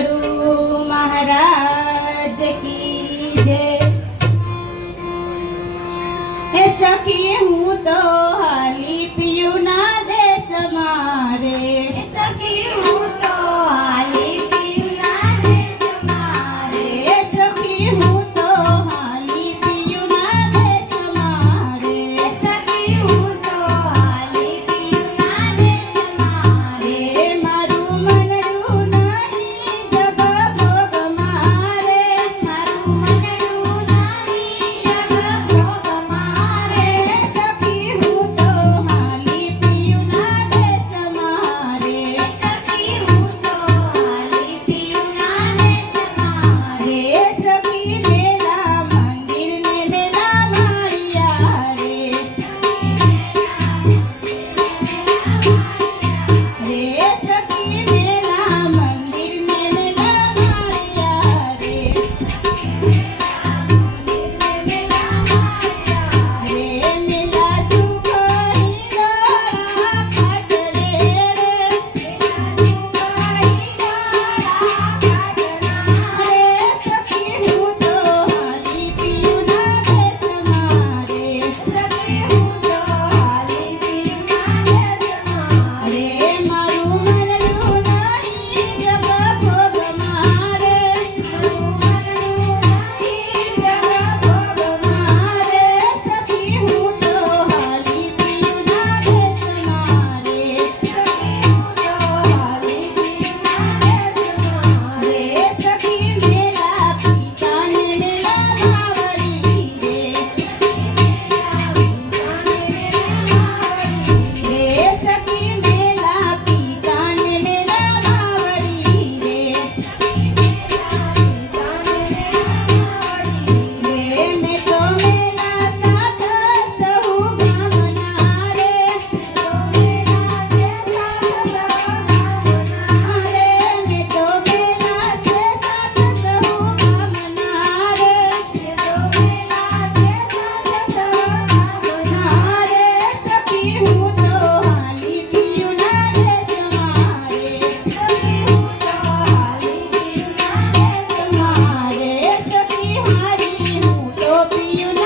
ગુરુ મહારાજ કી જય હે સખી હું તો હાલી પીયું ના દેશ મારે you